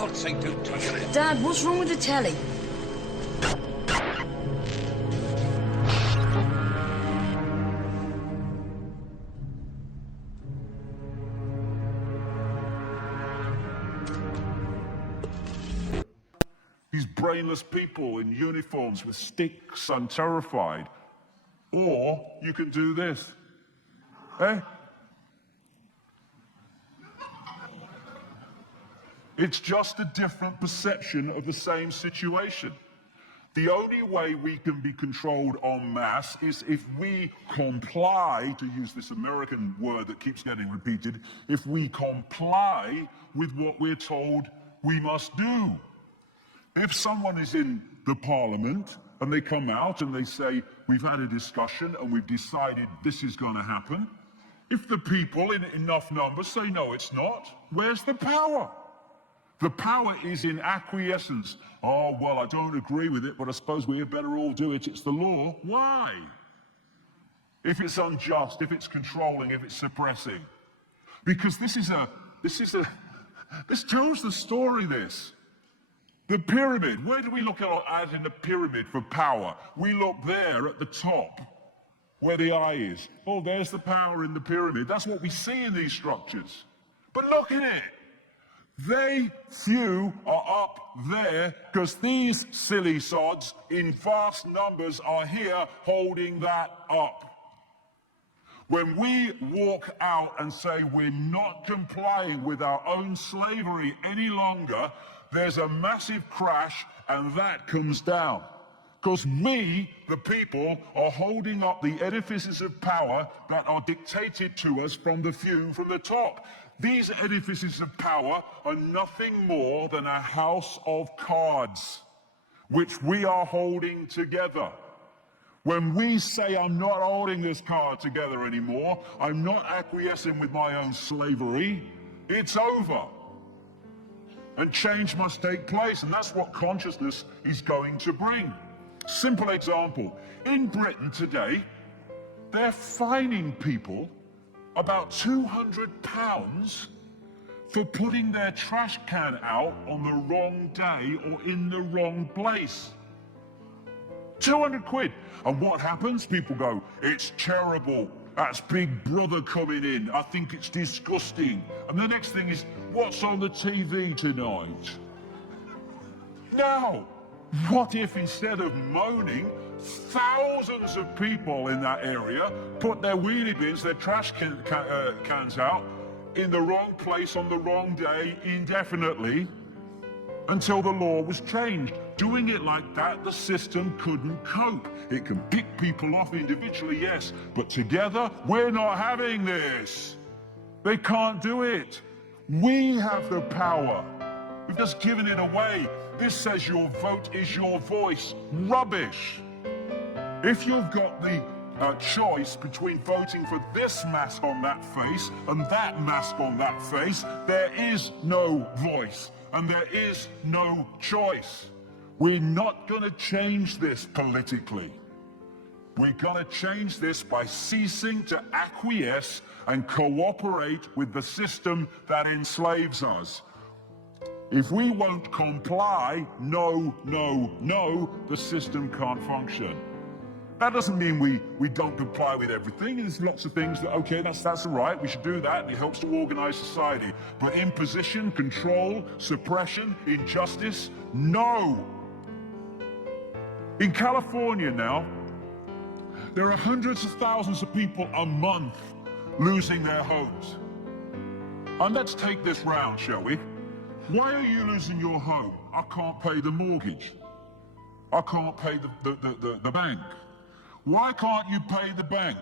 God's sake, don't touch it. Dad, what's wrong with the telly? These brainless people in uniforms with sticks and terrified. Or you can do this. Eh? It's just a different perception of the same situation. The only way we can be controlled en masse is if we comply, to use this American word that keeps getting repeated, if we comply with what we're told we must do. If someone is in the parliament and they come out and they say, we've had a discussion and we've decided this is going to happen, if the people in enough numbers say, no, it's not, where's the power? The power is in acquiescence. Oh, well, I don't agree with it, but I suppose we had better all do it. It's the law. Why? If it's unjust, if it's controlling, if it's suppressing. Because this tells the story, this. The pyramid, where do we look at in the pyramid for power? We look there at the top, where the eye is. Oh, there's the power in the pyramid. That's what we see in these structures. But look at it. They, few, are up there because these silly sods in vast numbers are here holding that up. When we walk out and say we're not complying with our own slavery any longer, there's a massive crash and that comes down. Because we, the people, are holding up the edifices of power that are dictated to us from the few from the top. These edifices of power are nothing more than a house of cards, which we are holding together. When we say, I'm not holding this card together anymore, I'm not acquiescing with my own slavery, it's over. And change must take place, and that's what consciousness is going to bring. Simple example, in Britain today, they're fining people about £200 for putting their trash can out on the wrong day or in the wrong place. 200 quid. And what happens? People go, it's terrible. That's Big Brother coming in. I think it's disgusting. And the next thing is, what's on the TV tonight? Now, what if instead of moaning, thousands of people in that area put their wheelie bins, their trash cans out in the wrong place on the wrong day indefinitely until the law was changed? Doing it like that, the system couldn't cope. It can pick people off individually, yes, but together, we're not having this. They can't do it. We have the power. We've just given it away. This says your vote is your voice. Rubbish. If you've got the choice between voting for this mask on that face and that mask on that face, there is no voice and there is no choice. We're not going to change this politically. We're going to change this by ceasing to acquiesce and cooperate with the system that enslaves us. If we won't comply, no, the system can't function. That doesn't mean we don't comply with everything. There's lots of things that, okay, that's all right, we should do that, and it helps to organize society. But imposition, control, suppression, injustice, no. In California now, there are hundreds of thousands of people a month losing their homes. And let's take this round, shall we? Why are you losing your home? I can't pay the mortgage. I can't pay the bank. Why can't you pay the bank?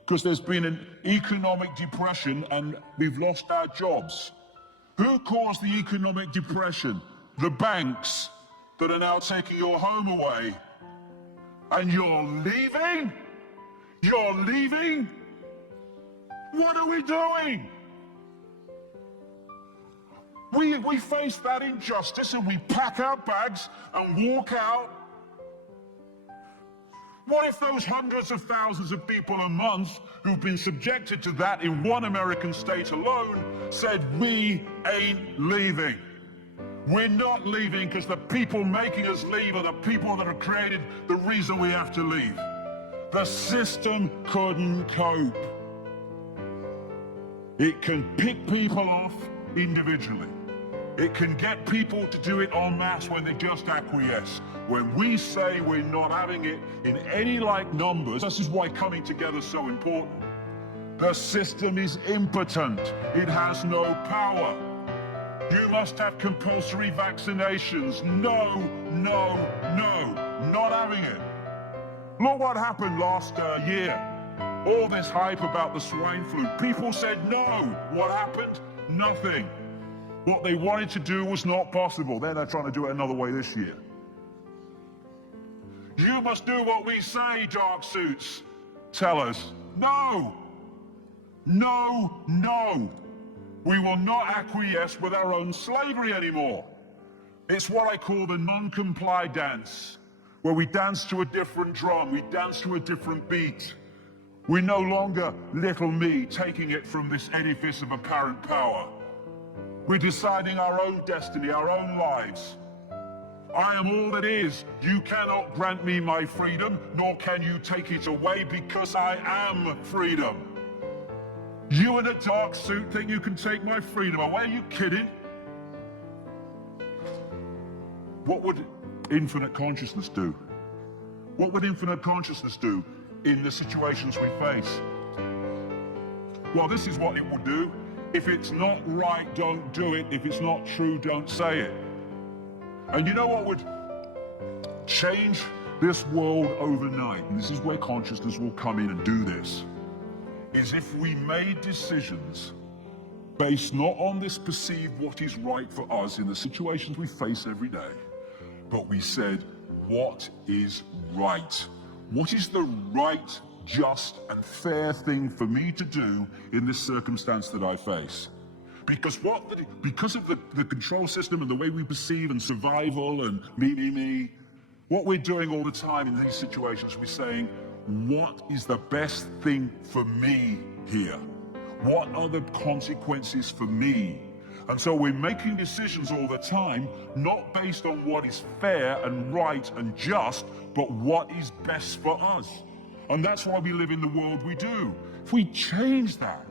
Because there's been an economic depression and we've lost our jobs. Who caused the economic depression? The banks that are now taking your home away. And you're leaving? You're leaving? What are we doing? We face that injustice and we pack our bags and walk out. What if those hundreds of thousands of people a month who've been subjected to that in one American state alone said, we ain't leaving? We're not leaving because the people making us leave are the people that have created the reason we have to leave. The system couldn't cope. It can pick people off individually. It can get people to do it en masse when they just acquiesce. When we say we're not having it in any like numbers, this is why coming together is so important. The system is impotent. It has no power. You must have compulsory vaccinations. No, no, no, not having it. Look what happened last year. All this hype about the swine flu. People said no. What happened? Nothing. What they wanted to do was not possible. Then they're trying to do it another way this year. You must do what we say, dark suits. Tell us. No. No, no. We will not acquiesce with our own slavery anymore. It's what I call the non-comply dance, where we dance to a different drum, we dance to a different beat. We're no longer little me taking it from this edifice of apparent power. We're deciding our own destiny, our own lives. I am all that is. You cannot grant me my freedom, nor can you take it away, because I am freedom. You in a dark suit think you can take my freedom away? Are you kidding? What would infinite consciousness do? What would infinite consciousness do in the situations we face? Well, this is what it will do. If it's not right, don't do it. If it's not true, don't say it. And you know what would change this world overnight? And this is where consciousness will come in and do this. Is if we made decisions based not on this perceived what is right for us in the situations we face every day, but we said, what is right? What is the right, just, and fair thing for me to do in this circumstance that I face? Because of the control system and the way we perceive and survival and me, what we're doing all the time in these situations, we're saying, what is the best thing for me here? What are the consequences for me? And so we're making decisions all the time, not based on what is fair and right and just, but what is best for us. And that's why we live in the world we do. If we change that,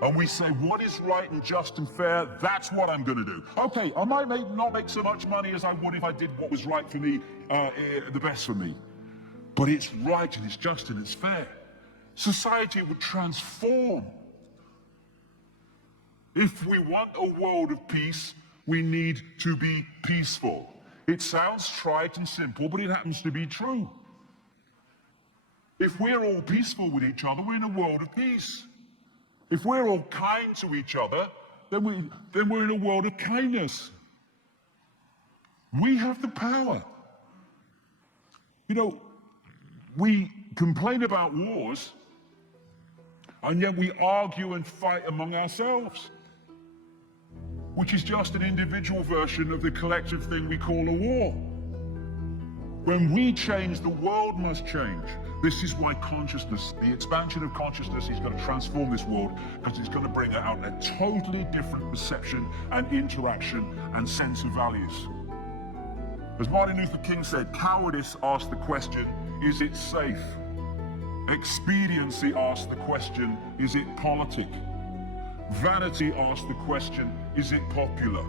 and we say, what is right and just and fair, that's what I'm going to do. Okay, I might not make so much money as I would if I did what was right for me, the best for me. But it's right and it's just and it's fair. Society would transform. If we want a world of peace, we need to be peaceful. It sounds trite and simple, but it happens to be true. If we're all peaceful with each other, we're in a world of peace. If we're all kind to each other, then we're in a world of kindness. We have the power. You know, we complain about wars, and yet we argue and fight among ourselves, which is just an individual version of the collective thing we call a war. When we change, the world must change. This is why consciousness, the expansion of consciousness, is going to transform this world, because it's going to bring out a totally different perception and interaction and sense of values. As Martin Luther King said, cowardice asks the question, is it safe? Expediency asks the question, is it politic? Vanity asks the question, is it popular?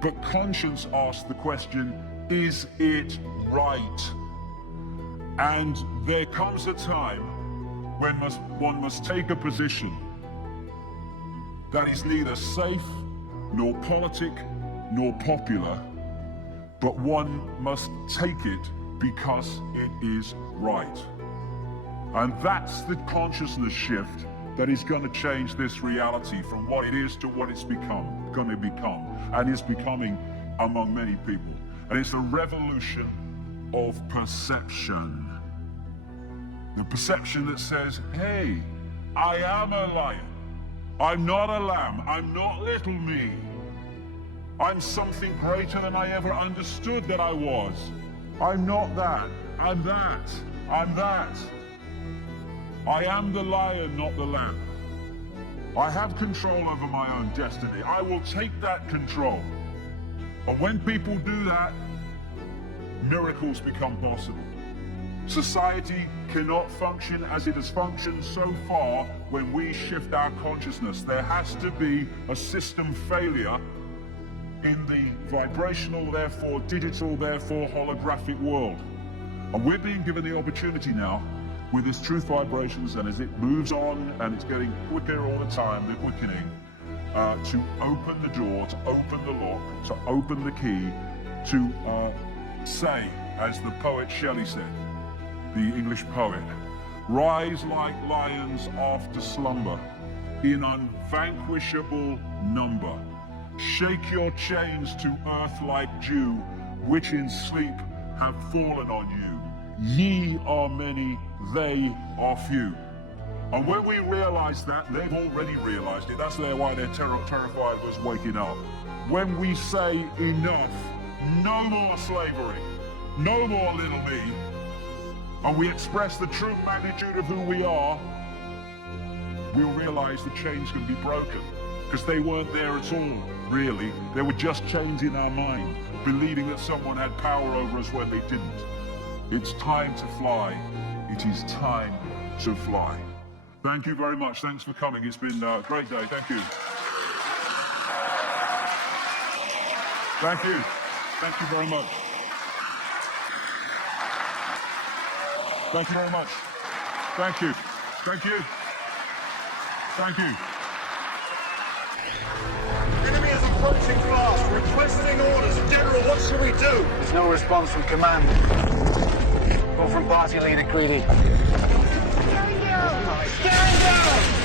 But conscience asks the question, is it right? And there comes a time when one must take a position that is neither safe, nor politic, nor popular, but one must take it because it is right. And that's the consciousness shift that is going to change this reality from what it is to what it's going to become, and is becoming among many people. And it's a revolution of perception. The perception that says, hey, I am a lion. I'm not a lamb. I'm not little me. I'm something greater than I ever understood that I was. I'm not that. I'm that. I'm that. I am the lion, not the lamb. I have control over my own destiny. I will take that control. And when people do that, miracles become possible. Society cannot function as it has functioned so far when we shift our consciousness. There has to be a system failure in the vibrational, therefore digital, therefore holographic world. And we're being given the opportunity now with this truth vibrations, and as it moves on and it's getting quicker all the time, the quickening, to open the door, to open the lock, to open the key, to say, as the poet Shelley said, the English poet, rise like lions after slumber, in unvanquishable number. Shake your chains to earth like dew, which in sleep have fallen on you. Ye are many, they are few. And when we realize that, they've already realized it. That's why they're terrified of us waking up. When we say enough, no more slavery, no more little me, and we express the true magnitude of who we are, we'll realize the chains can be broken. Because they weren't there at all, really. They were just chains in our mind, believing that someone had power over us when they didn't. It's time to fly. It is time to fly. Thank you very much. Thanks for coming. It's been a great day. Thank you. Thank you. Thank you very much. Thank you very much. Thank you. Thank you. Thank you. Enemy is approaching fast. Requesting orders. General, what should we do? There's no response from command. Or from party leader Cuillin. Stand down!